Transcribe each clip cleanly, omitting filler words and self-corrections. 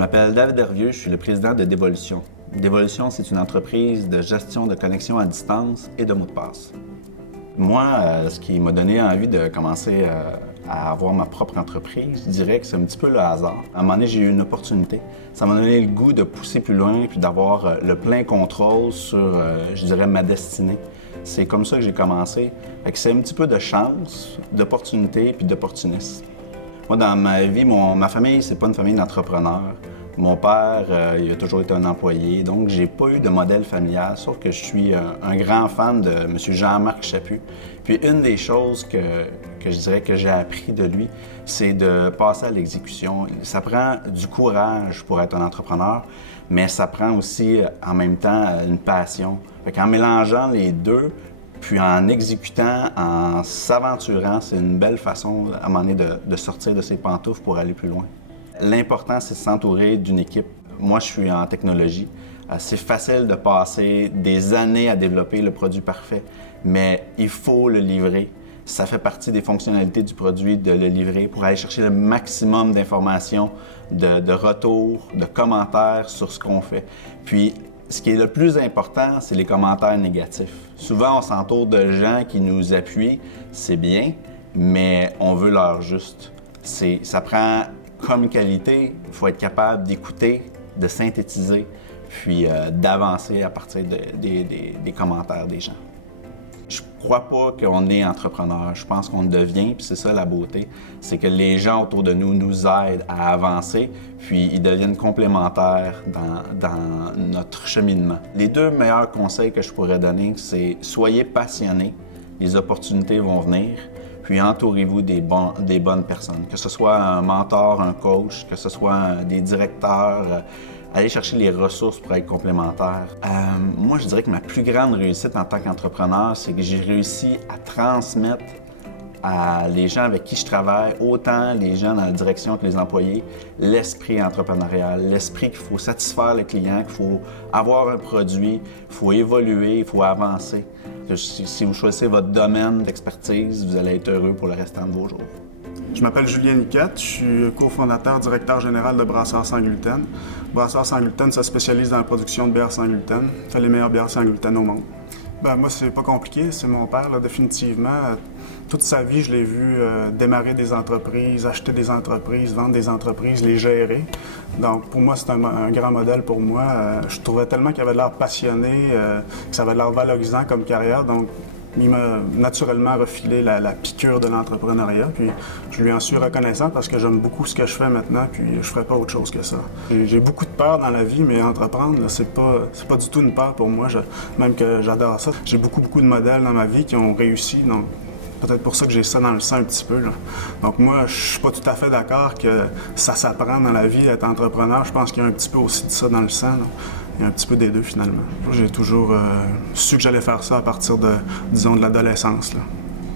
m'appelle David Hervieux, je suis le président de Dévolution. Dévolution, c'est une entreprise de gestion de connexion à distance et de mots de passe. Moi, ce qui m'a donné envie de commencer à avoir ma propre entreprise, je dirais que c'est un petit peu le hasard. À un moment donné, j'ai eu une opportunité. Ça m'a donné le goût de pousser plus loin puis d'avoir le plein contrôle sur, je dirais, ma destinée. C'est comme ça que j'ai commencé. Fait que c'est un petit peu de chance, d'opportunité puis d'opportunisme. Moi, dans ma vie, ma famille, c'est pas une famille d'entrepreneurs. Mon père, il a toujours été un employé, donc j'ai pas eu de modèle familial, sauf que je suis un grand fan de M. Jean-Marc Chaput. Puis une des choses que je dirais que j'ai appris de lui, c'est de passer à l'exécution. Ça prend du courage pour être un entrepreneur, mais ça prend aussi en même temps une passion. Fait qu'en mélangeant les deux, puis en exécutant, en s'aventurant, c'est une belle façon à un moment donné de sortir de ses pantoufles pour aller plus loin. L'important, c'est de s'entourer d'une équipe. Moi, je suis en technologie. C'est facile de passer des années à développer le produit parfait, mais il faut le livrer. Ça fait partie des fonctionnalités du produit de le livrer pour aller chercher le maximum d'informations, de retours, de commentaires sur ce qu'on fait. Puis, ce qui est le plus important, c'est les commentaires négatifs. Souvent, on s'entoure de gens qui nous appuient, c'est bien, mais on veut leur juste. Ça prend comme qualité, il faut être capable d'écouter, de synthétiser, puis d'avancer à partir des commentaires des gens. Je crois pas qu'on est entrepreneur, je pense qu'on le devient, puis c'est ça la beauté, c'est que les gens autour de nous nous aident à avancer, puis ils deviennent complémentaires dans notre cheminement. Les deux meilleurs conseils que je pourrais donner, c'est soyez passionnés, les opportunités vont venir, puis entourez-vous des bonnes personnes, que ce soit un mentor, un coach, que ce soit des directeurs. Allez chercher les ressources pour être complémentaires. Moi, je dirais que ma plus grande réussite en tant qu'entrepreneur, c'est que j'ai réussi à transmettre à les gens avec qui je travaille, autant les gens dans la direction que les employés, l'esprit entrepreneurial, l'esprit qu'il faut satisfaire le client, qu'il faut avoir un produit, il faut évoluer, il faut avancer. Si vous choisissez votre domaine d'expertise, vous allez être heureux pour le restant de vos jours. Je m'appelle Julien Niquette, je suis cofondateur, directeur général de Brasseurs sans gluten. Brasseurs sans gluten se spécialise dans la production de bières sans gluten, fait les meilleures bières sans gluten au monde. Moi, c'est pas compliqué, c'est mon père, là, définitivement. Toute sa vie, je l'ai vu démarrer des entreprises, acheter des entreprises, vendre des entreprises, les gérer. Donc, pour moi, c'est un grand modèle pour moi. Je trouvais tellement qu'il avait l'air passionné, que ça avait l'air valorisant comme carrière. Donc, il m'a naturellement refilé la piqûre de l'entrepreneuriat, puis je lui en suis reconnaissant parce que j'aime beaucoup ce que je fais maintenant, puis je ferais pas autre chose que ça. J'ai beaucoup de peur dans la vie, mais entreprendre, c'est pas du tout une peur pour moi, même que j'adore ça. J'ai beaucoup de modèles dans ma vie qui ont réussi, donc peut-être pour ça que j'ai ça dans le sang un petit peu, là. Donc moi, je suis pas tout à fait d'accord que ça s'apprend dans la vie d'être entrepreneur. Je pense qu'il y a un petit peu aussi de ça dans le sang, là. Il y a un petit peu des deux, finalement. J'ai toujours su que j'allais faire ça à partir de, disons, de l'adolescence, là.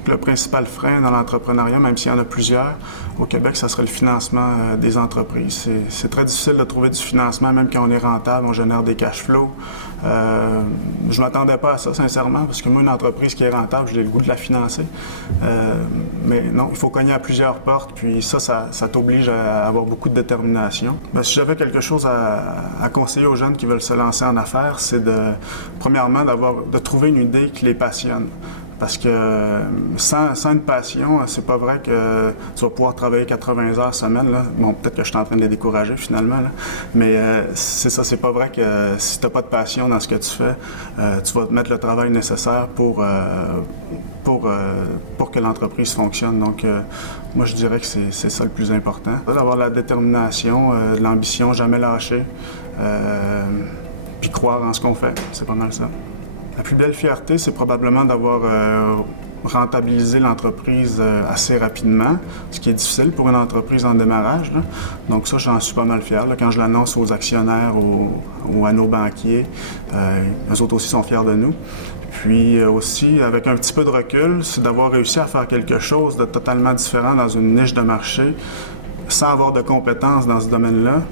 Le principal frein dans l'entrepreneuriat, même s'il y en a plusieurs, au Québec, ça serait le financement des entreprises. C'est très difficile de trouver du financement, même quand on est rentable, on génère des cash flows. Je ne m'attendais pas à ça, sincèrement, parce que moi, une entreprise qui est rentable, j'ai le goût de la financer. Mais non, il faut cogner à plusieurs portes, puis ça t'oblige à avoir beaucoup de détermination. Si j'avais quelque chose à conseiller aux jeunes qui veulent se lancer en affaires, c'est premièrement, de trouver une idée qui les passionne. Parce que sans une passion, c'est pas vrai que tu vas pouvoir travailler 80 heures semaine, là. Bon, peut-être que je suis en train de les décourager finalement, là. Mais c'est ça, c'est pas vrai que si t'as pas de passion dans ce que tu fais, tu vas te mettre le travail nécessaire pour que l'entreprise fonctionne. Donc, moi, je dirais que c'est ça le plus important. D'avoir la détermination, l'ambition, jamais lâcher, puis croire en ce qu'on fait. C'est pas mal ça. La plus belle fierté, c'est probablement d'avoir rentabilisé l'entreprise assez rapidement, ce qui est difficile pour une entreprise en démarrage, là. Donc ça, j'en suis pas mal fier, là. Quand je l'annonce aux actionnaires ou à nos banquiers, eux autres aussi sont fiers de nous. Puis aussi, avec un petit peu de recul, c'est d'avoir réussi à faire quelque chose de totalement différent dans une niche de marché, sans avoir de compétences dans ce domaine-là.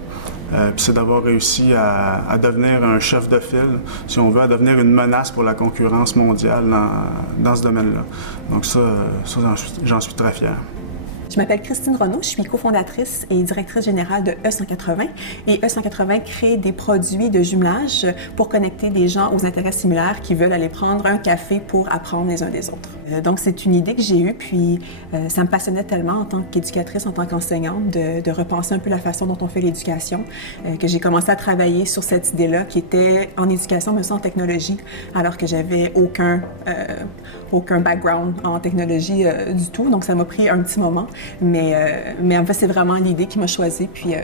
Puis c'est d'avoir réussi à devenir un chef de file, si on veut, à devenir une menace pour la concurrence mondiale dans ce domaine-là. Donc ça j'en suis très fier. Je m'appelle Christine Renaud, je suis cofondatrice et directrice générale de E180. Et E180 crée des produits de jumelage pour connecter des gens aux intérêts similaires qui veulent aller prendre un café pour apprendre les uns des autres. Donc, c'est une idée que j'ai eue, puis ça me passionnait tellement en tant qu'éducatrice, en tant qu'enseignante, de repenser un peu la façon dont on fait l'éducation, que j'ai commencé à travailler sur cette idée-là qui était en éducation, mais aussi en technologie, alors que j'avais aucun background en technologie du tout. Donc, ça m'a pris un petit moment, mais en fait, c'est vraiment l'idée qui m'a choisie, puis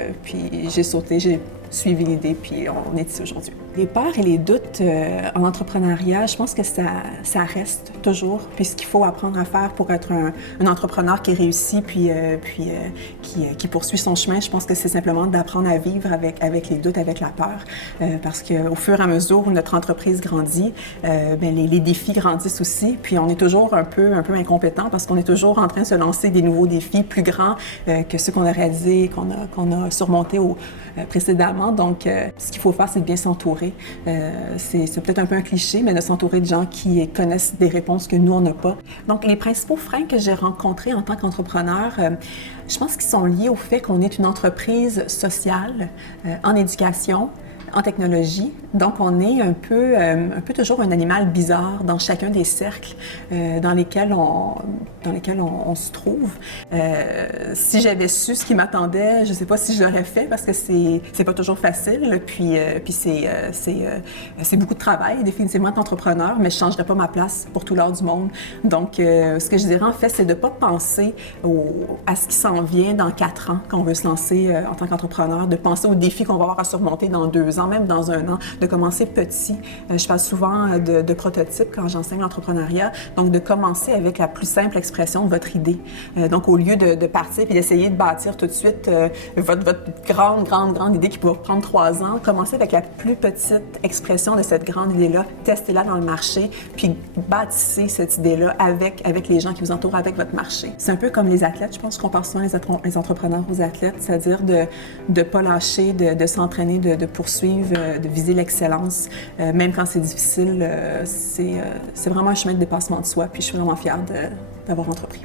j'ai sauté, j'ai suivi l'idée, puis on est ici aujourd'hui. Les peurs et les doutes en entrepreneuriat, je pense que ça reste toujours, puis ce qu'il faut apprendre à faire pour être un entrepreneur qui réussit, puis qui poursuit son chemin, je pense que c'est simplement d'apprendre à vivre avec les doutes, avec la peur, parce qu'au fur et à mesure où notre entreprise grandit, les défis grandissent aussi, puis on est toujours un peu incompétent parce qu'on est toujours en train de se lancer des nouveaux défis plus grands que ceux qu'on a réalisés, qu'on a surmontés précédemment. Donc, ce qu'il faut faire, c'est de bien s'entourer. C'est peut-être un peu un cliché, mais de s'entourer de gens qui connaissent des réponses que nous, on n'a pas. Donc, les principaux freins que j'ai rencontrés en tant qu'entrepreneur, je pense qu'ils sont liés au fait qu'on est une entreprise sociale en éducation, en technologie. Donc, on est un peu toujours un animal bizarre dans chacun des cercles dans lesquels on se trouve. Si j'avais su ce qui m'attendait, je ne sais pas si je l'aurais fait parce que c'est pas toujours facile. Puis c'est beaucoup de travail, définitivement, d'entrepreneur, mais je ne changerais pas ma place pour tout l'or du monde. Donc, ce que je dirais, en fait, c'est de ne pas penser à ce qui s'en vient dans 4 ans quand on veut se lancer en tant qu'entrepreneur, de penser aux défis qu'on va avoir à surmonter dans 2 ans, même dans 1 an, de commencer petit. Je parle souvent de prototypes quand j'enseigne l'entrepreneuriat, donc de commencer avec la plus simple expression de votre idée. Donc, au lieu de partir et d'essayer de bâtir tout de suite votre grande idée qui pourra prendre 3 ans, commencez avec la plus petite expression de cette grande idée-là, testez-la dans le marché, puis bâtissez cette idée-là avec les gens qui vous entourent, avec votre marché. C'est un peu comme les athlètes, je pense qu'on pense souvent les entrepreneurs aux athlètes, c'est-à-dire de ne pas lâcher, de s'entraîner, de poursuivre, de viser l'excellence, même quand c'est difficile. C'est vraiment un chemin de dépassement de soi, puis je suis vraiment fière d'avoir entrepris.